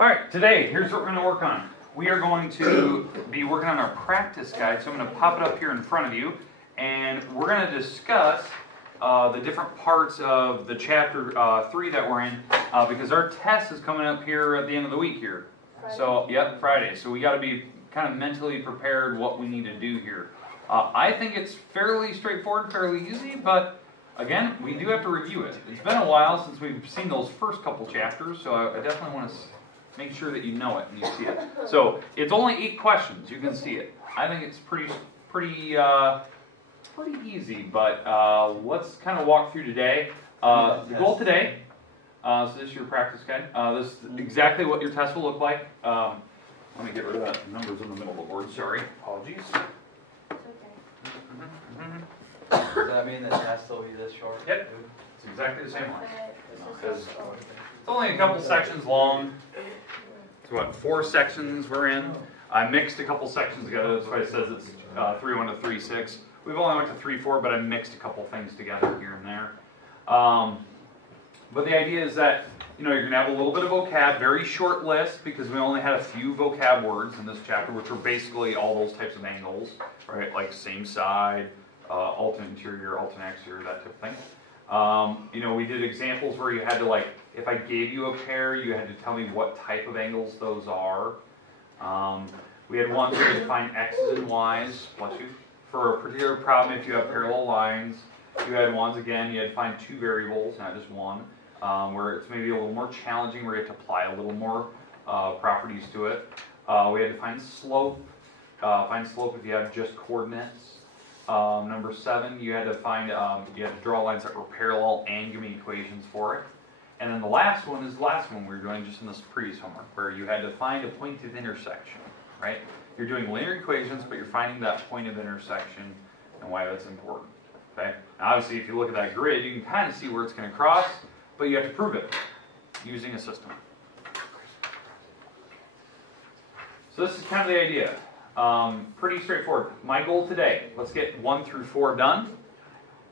Alright, today, here's what we're going to work on. We are going to be working on our practice guide, so I'm going to pop it up here in front of you, and we're going to discuss the different parts of the chapter 3 that we're in, because our test is coming up here at the end of the week here. Friday. So, yep, Friday. So we got to be kind of mentally prepared what we need to do here. I think it's fairly straightforward, fairly easy, but again, we do have to review it. It's been a while since we've seen those first couple chapters, so I definitely want to make sure that you know it and you see it. So it's only 8 questions. You can see it. I think it's pretty easy, but let's kind of walk through today. The goal today, so this is your practice guide. This is exactly what your test will look like. Let me get rid of that numbers in the middle of the board. Sorry, apologies. Does that mean the test will be this short? Yep, it's exactly the same one. Because it's only a couple sections long. It's what, 4 sections we're in. I mixed a couple sections together. That's why it says it's 3-1 to 3-6. We've only went to 3-4, but I mixed a couple things together here and there. But the idea is that you're going to have a little bit of vocab, very short list, because we only had a few vocab words in this chapter, which were basically all those types of angles, right? Like same side, alternate interior, alternate exterior, that type of thing. We did examples where you had to, like, if I gave you a pair, you had to tell me what type of angles those are. We had ones where you find x's and y's, bless you, for a particular problem if you have parallel lines. You had ones, again, you had to find 2 variables, not just one, where it's maybe a little more challenging, where you have to apply a little more properties to it. We had to find slope. Find slope if you have just coordinates. Number 7, you had to find, you had to draw lines that were parallel and give me equations for it. And then the last one is the last one we were doing just in this previous homework, where you had to find a point of intersection, right? You're doing linear equations, but you're finding that point of intersection and why that's important, okay? Now obviously, if you look at that grid, you can kind of see where it's going to cross, but you have to prove it using a system. So this is kind of the idea. Pretty straightforward. My goal today, let's get 1 through 4 done,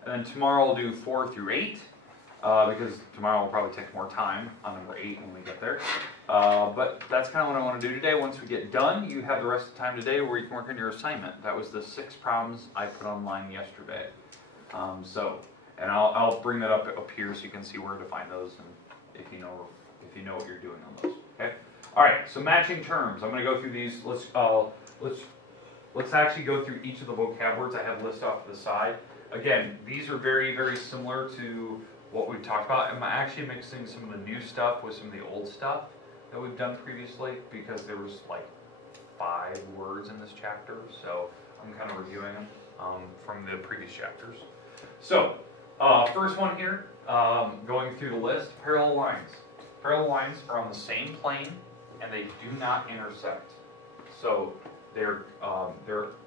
and then tomorrow I'll do 4 through 8, because tomorrow will probably take more time on number 8 when we get there. But that's kind of what I want to do today. Once we get done, you have the rest of the time today where you can work on your assignment. That was the 6 problems I put online yesterday. And I'll bring that up here so you can see where to find those, and if you know what you're doing on those. Okay. All right. So matching terms. I'm going to go through these. Let's actually go through each of the vocab words I have listed off to the side. Again, these are very, very similar to what we've talked about. I'm actually mixing some of the new stuff with some of the old stuff that we've done previously, because there was like 5 words in this chapter, so I'm kind of reviewing them from the previous chapters. So, first one here, going through the list, parallel lines. Parallel lines are on the same plane, and they do not intersect. So they're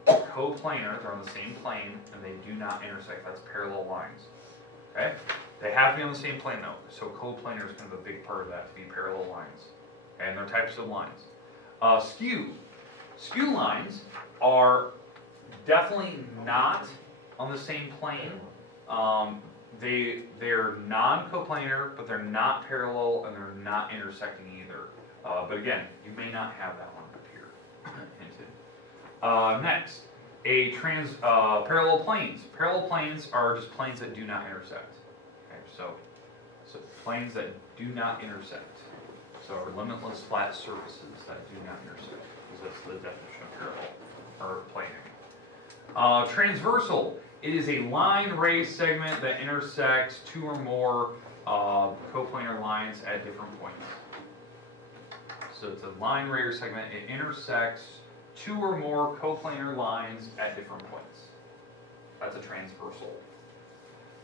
coplanar, they're on the same plane, and they do not intersect. That's parallel lines. Okay? They have to be on the same plane though. So coplanar is kind of a big part of that, to be parallel lines. Okay? And they're types of lines. Skew. Skew lines are definitely not on the same plane. They're non-coplanar, but they're not parallel, and they're not intersecting either. But again, you may not have that one up here hinted. Next, parallel planes. Parallel planes are just planes that do not intersect. Okay, so planes that do not intersect. So are limitless flat surfaces that do not intersect, because that's the definition of parallel or planing. Transversal. It is a line raised segment that intersects 2 or more coplanar lines at different points. So it's a line raised segment. It intersects 2 or more coplanar lines at different points. That's a transversal.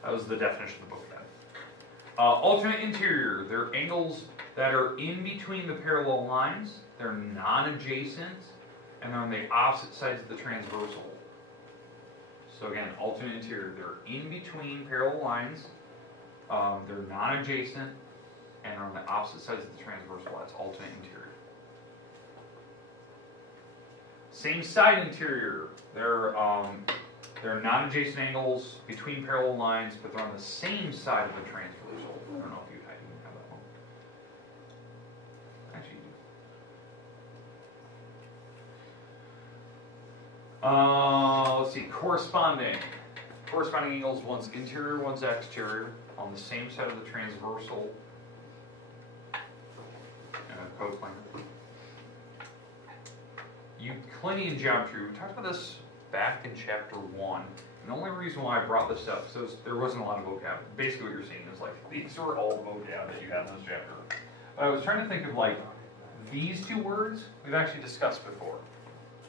That was the definition of the book then. Alternate interior. They're angles that are in between the parallel lines. They're non-adjacent, and they're on the opposite sides of the transversal. So again, alternate interior, they're in between parallel lines, they're non-adjacent, and are on the opposite sides of the transversal. That's alternate interior. Same side interior, they're non-adjacent angles between parallel lines, but they're on the same side of the transversal. I don't know if you have that one. Actually, you do. Let's see, corresponding. Corresponding angles, one's interior, one's exterior, on the same side of the transversal coastline. Euclidean geometry. We talked about this back in chapter 1. And the only reason why I brought this up is there wasn't a lot of vocab. Basically what you're seeing is like, these are all the vocab that you have in this chapter. But I was trying to think of like, these two words we've actually discussed before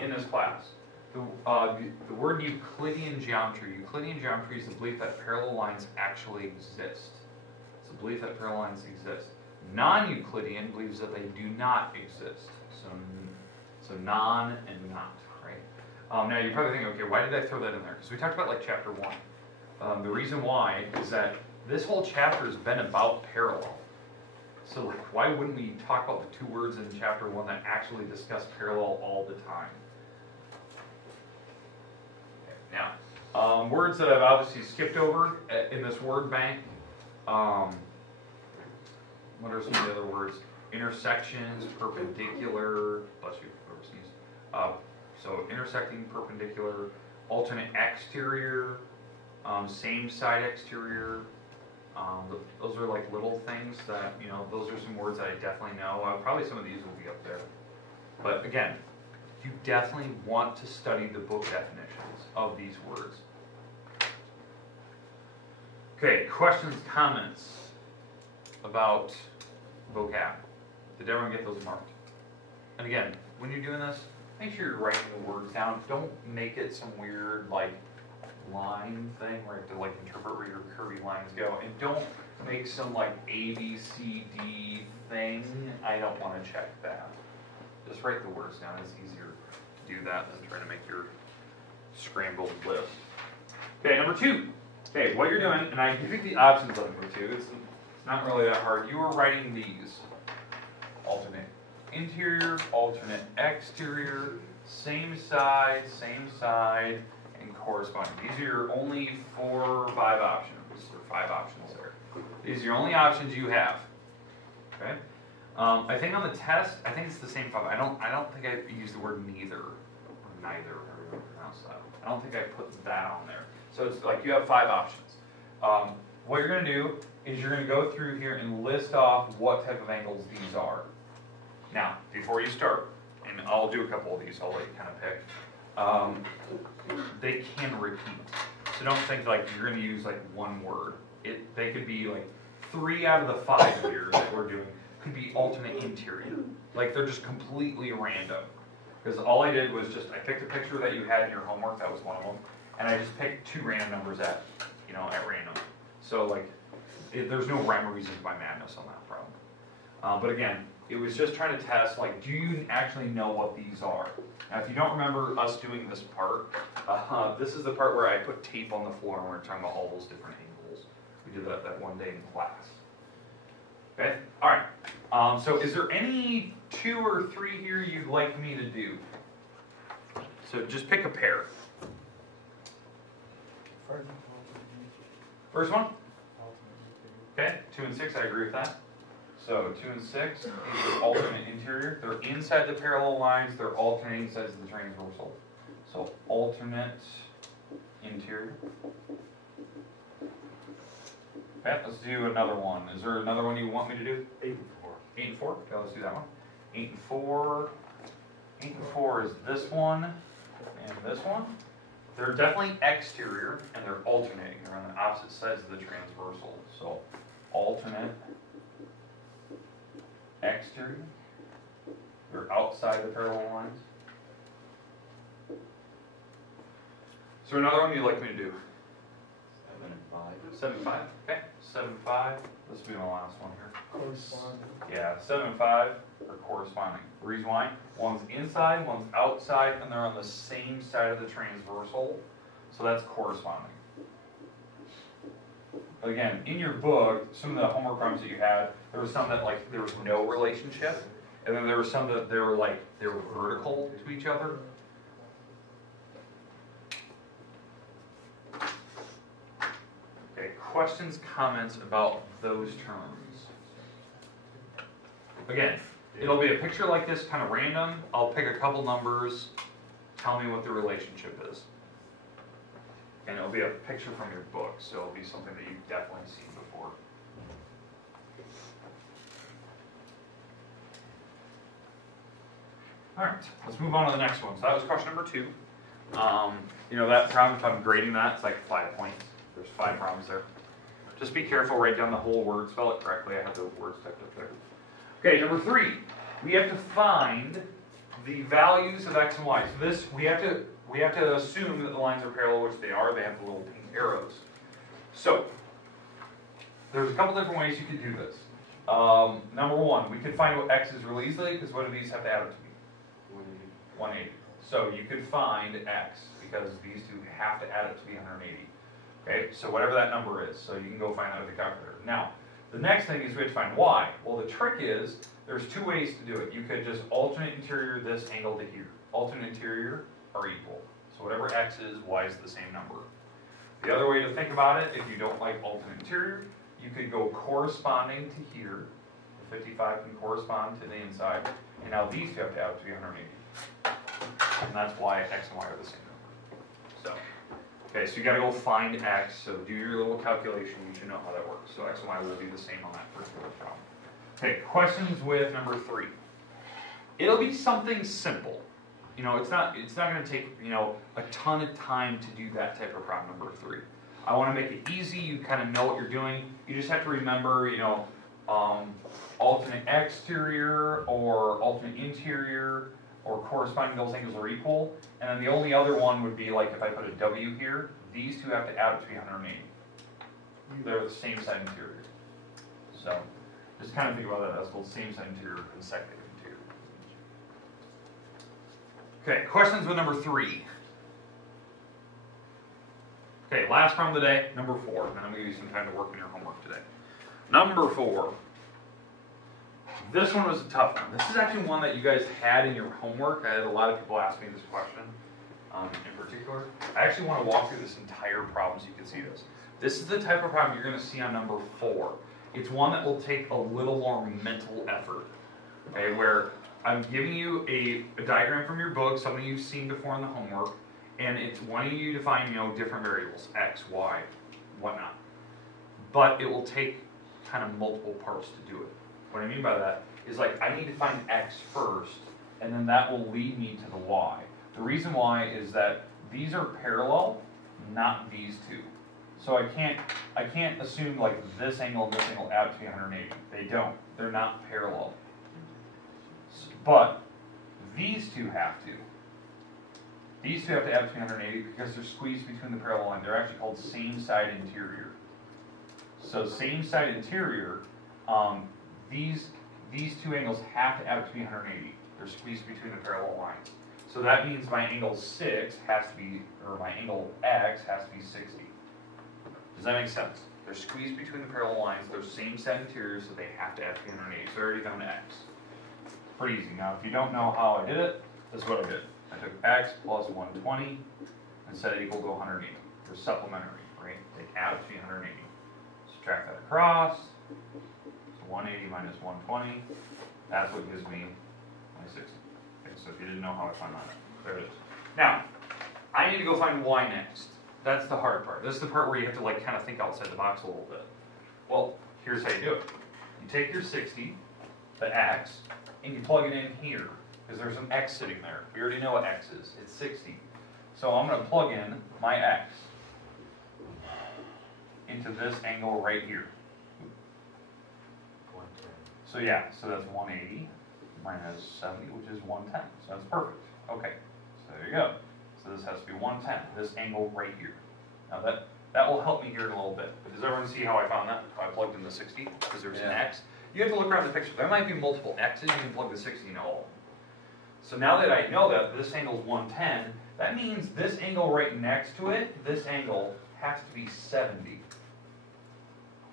in this class. The word Euclidean geometry. Euclidean geometry is the belief that parallel lines actually exist. It's the belief that parallel lines exist. Non-Euclidean believes that they do not exist. So non and not, right? Now you're probably thinking, okay, why did I throw that in there? Because we talked about like chapter 1. The reason why is that this whole chapter has been about parallel. So like, why wouldn't we talk about the two words in chapter 1 that actually discuss parallel all the time? Now, words that I've obviously skipped over in this word bank. What are some of the other words? Intersections, perpendicular, bless you, whoever sneezed. So intersecting, perpendicular, alternate exterior, same side exterior. Those are like little things that, you know, those are some words that I definitely know. Probably some of these will be up there. But again, you definitely want to study the book definitions of these words. Okay, questions, comments about vocab. Did everyone get those marked? And again, when you're doing this, make sure you're writing the words down. Don't make it some weird like line thing where you have to like interpret where your curvy lines go. And don't make some like A, B, C, D thing. I don't want to check that. Just write the words down. It's easier to do that than trying to make your scrambled list. Okay, number 2. Okay, what you're doing, and I give you the options of number 2. It's not really that hard. You are writing these. Alternate interior, alternate exterior, same side, and corresponding. These are your only 4 or 5 options, or 5 options there. These are your only options you have. Okay? I think on the test, I think it's the same 5. I don't think I used the word neither, or neither, however you pronounce that. I don't think I put that on there. So it's like you have 5 options. What you're going to do is you're going to go through here and list off what type of angles these are. Now, before you start, and I'll do a couple of these, I'll let you kind of pick. They can repeat. So don't think like you're going to use like one word. They could be like 3 out of the 5 here that we're doing could be alternate interior. Like they're just completely random. Because all I did was just, I picked a picture that you had in your homework, that was one of them, and I just picked 2 random numbers at random. So like, there's no rhyme or reason by madness on that problem. But again, it was just trying to test, like, do you actually know what these are? Now, if you don't remember us doing this part, this is the part where I put tape on the floor and we were talking about all those different angles. We did that one day in class. Okay, all right. So is there any 2 or 3 here you'd like me to do? So just pick a pair. First one? Okay, 2 and 6, I agree with that. So 2 and 6, these are alternate interior. They're inside the parallel lines, they're alternating sides of the transversal. So alternate interior. Okay, let's do another one. Is there another one you want me to do? 8 and 4. 8 and 4? Okay, let's do that one. 8 and 4. 8 and 4 is this one and this one. They're definitely exterior and they're alternating. They're on the opposite sides of the transversal. So alternate exterior. They're outside the parallel lines. Is there another one you'd like me to do? 7 and 5. 7 and 5. Okay. 7 and 5. This will be my last one here. Corresponding. Yeah, 7 and 5 are corresponding. The reason why? One's inside, one's outside, and they're on the same side of the transversal. So that's corresponding. Again, in your book, some of the homework problems that you had, there was some that like there was no relationship, and then there were some that they were vertical to each other. Okay, questions, comments about those terms? Again, it'll be a picture like this, kind of random. I'll pick a couple numbers, tell me what the relationship is. And it'll be a picture from your book, so it'll be something that you've definitely seen before. All right, let's move on to the next one. So that was question number 2. You know, that problem, if I'm grading that, it's like 5 points. There's 5 problems there. Just be careful, write down the whole word, spell it correctly. I have the words typed up there. Okay, number 3. We have to find the values of x and y. So this, we have to assume that the lines are parallel, which they are. They have the little pink arrows. So, there's a couple different ways you could do this. Number 1, we could find what x is really easily, because what do these have to add up to be? 180. So you could find x, because these two have to add up to be 180. Okay, so whatever that number is, so you can go find that with the calculator. Now, the next thing is we have to find y. Well, the trick is, there's 2 ways to do it. You could just alternate interior this angle to here. Alternate interior are equal. So whatever x is, y is the same number. The other way to think about it, if you don't like alternate interior, you could go corresponding to here. The 55 can correspond to the inside. And now these two have to add up to be 180. And that's why x and y are the same number. So, okay, so you got to go find x. So do your little calculation. You should know how that works. So x and y will be the same on that particular problem. Okay, questions with number 3. It'll be something simple. You know, it's not going to take, you know, a ton of time to do that type of problem number 3. I want to make it easy. You kind of know what you're doing. You just have to remember, you know, alternate exterior or alternate interior or corresponding those angles are equal. And then the only other one would be like if I put a W here, these two have to add up to be 180. They're the same side interior. So just kind of think about that as both same side interior, consecutive interior. Okay, questions with number 3. Okay, last problem of the day, number 4. And I'm going to give you some time to work on your homework today. Number 4. This one was a tough one. This is actually one that you guys had in your homework. I had a lot of people ask me this question in particular. I actually want to walk through this entire problem so you can see this. This is the type of problem you're going to see on number 4. It's one that will take a little more mental effort. Okay, where I'm giving you a diagram from your book, something you've seen before in the homework, and it's wanting you to find, you know, different variables, x, y, whatnot. But it will take kind of multiple parts to do it. What I mean by that is, like, I need to find x first, and then that will lead me to the y. The reason why is that these are parallel, not these two. So I can't assume like this angle and this angle add up to be 180. They don't. They're not parallel. But these two have to. These two have to add up to 180 because they're squeezed between the parallel line. They're actually called same side interior. So same side interior, these two angles have to add up to be 180. They're squeezed between the parallel lines. So that means my angle 6 has to be, or my angle x has to be 60. Does that make sense? They're squeezed between the parallel lines. They're same side interior, so they have to add to be 180. So I already found x. Pretty easy. Now, if you don't know how I did it, this is what I did. I took x plus 120 and set it equal to 180. They're supplementary, right? They add up to be 180. Subtract that across. So 180 minus 120. That's what gives me my 60. Okay, so if you didn't know how I found that, there it is. Now, I need to go find y next. That's the hard part. This is the part where you have to like kind of think outside the box a little bit. Well, here's how you do it. You take your 60, the x, and you plug it in here, because there's an x sitting there. We already know what x is. It's 60. So I'm going to plug in my x into this angle right here. 110. So yeah, so that's 180 minus 70, which is 110. So that's perfect. Okay, so there you go. So this has to be 110, this angle right here. Now that will help me here in a little bit. But does everyone see how I found that? I plugged in the 60 because there's an x. You have to look around the picture. There might be multiple x's. You can plug the 60 in all. So now that I know that this angle is 110, that means this angle right next to it, this angle has to be 70.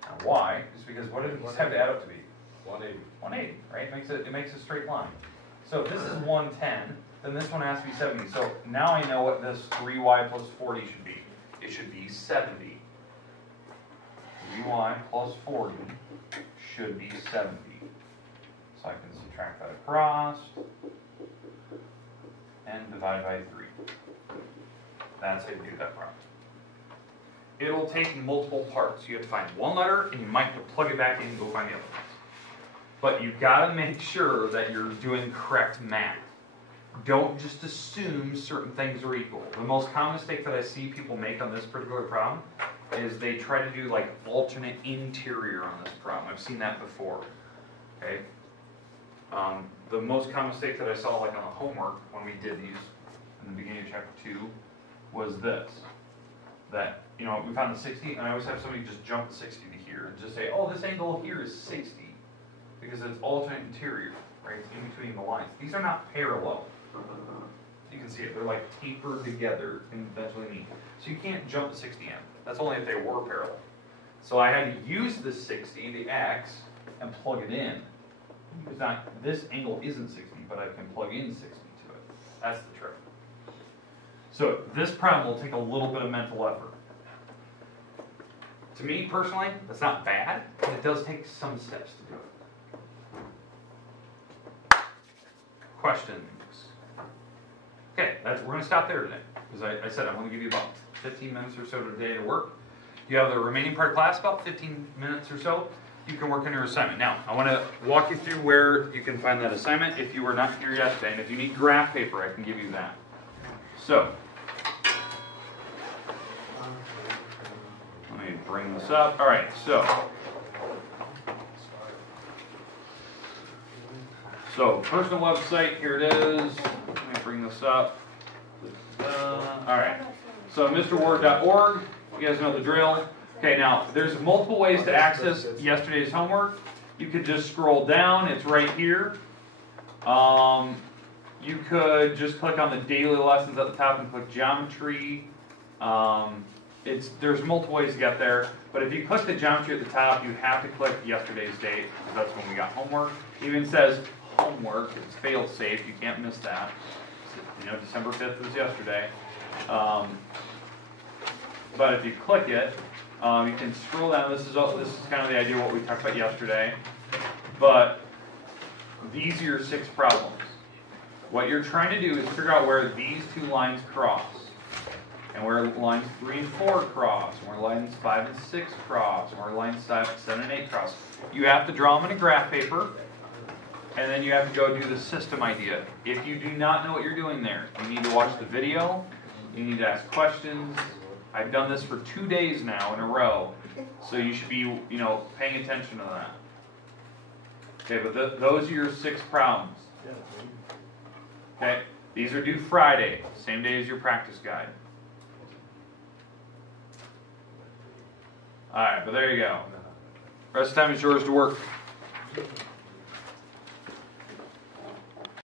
Now why? Is because what did these have to add up to be? 180. 180, right? It makes a straight line. So if this is 110, then this one has to be 70. So now I know what this 3y plus 40 should be. It should be 70. 3y plus 40 should be 70. So I can subtract that across. n divided by 3. That's how you do that problem. It'll take multiple parts. You have to find one letter, and you might have to plug it back in and go find the other ones. But you've got to make sure that you're doing correct math. Don't just assume certain things are equal. The most common mistake that I see people make on this particular problem is they try to do like alternate interior on this problem. I've seen that before. Okay. The most common mistake that I saw like on the homework when we did these in the beginning of chapter 2 was this. That, you know, we found the 60, and I always have somebody just jump the 60 to here and just say, oh, this angle here is 60 because it's alternate interior, right? It's in between the lines. These are not parallel. You can see it. They're like tapered together and eventually meet. So you can't jump the 60 in. That's only if they were parallel. So I had to use the 60, the x, and plug it in. Because this angle isn't 60, but I can plug in 60 to it. That's the trick. So this problem will take a little bit of mental effort. To me, personally, that's not bad, but it does take some steps to do it. Questions? Okay, we're going to stop there today. Because I said I'm going to give you about 15 minutes or so today to work. You have the remaining part of class, about 15 minutes or so. You can work on your assignment. Now, I want to walk you through where you can find that assignment if you were not here yesterday. And if you need graph paper, I can give you that. So, let me bring this up. All right, so personal website, here it is. Let me bring this up. All right, so mrword.org. You guys know the drill. Okay, now, there's multiple ways to access yesterday's homework. You could just scroll down. It's right here. You could just click on the daily lessons at the top and click geometry. There's multiple ways to get there. But if you click the geometry at the top, you have to click yesterday's date, because that's when we got homework. It even says homework. It's fail-safe. You can't miss that. You know, December 5th was yesterday. But if you click it, you can scroll down. This is kind of the idea of what we talked about yesterday. But these are your 6 problems. What you're trying to do is figure out where these 2 lines cross, and where lines 3 and 4 cross, and where lines 5 and 6 cross, and where lines 7 and 8 cross. You have to draw them in a graph paper, and then you have to go do the system idea. If you do not know what you're doing there, you need to watch the video. You need to ask questions. I've done this for 2 days now in a row, so you should be, paying attention to that. Okay, but those are your 6 problems. Okay, these are due Friday, same day as your practice guide. All right, but there you go. Rest of the time is yours to work.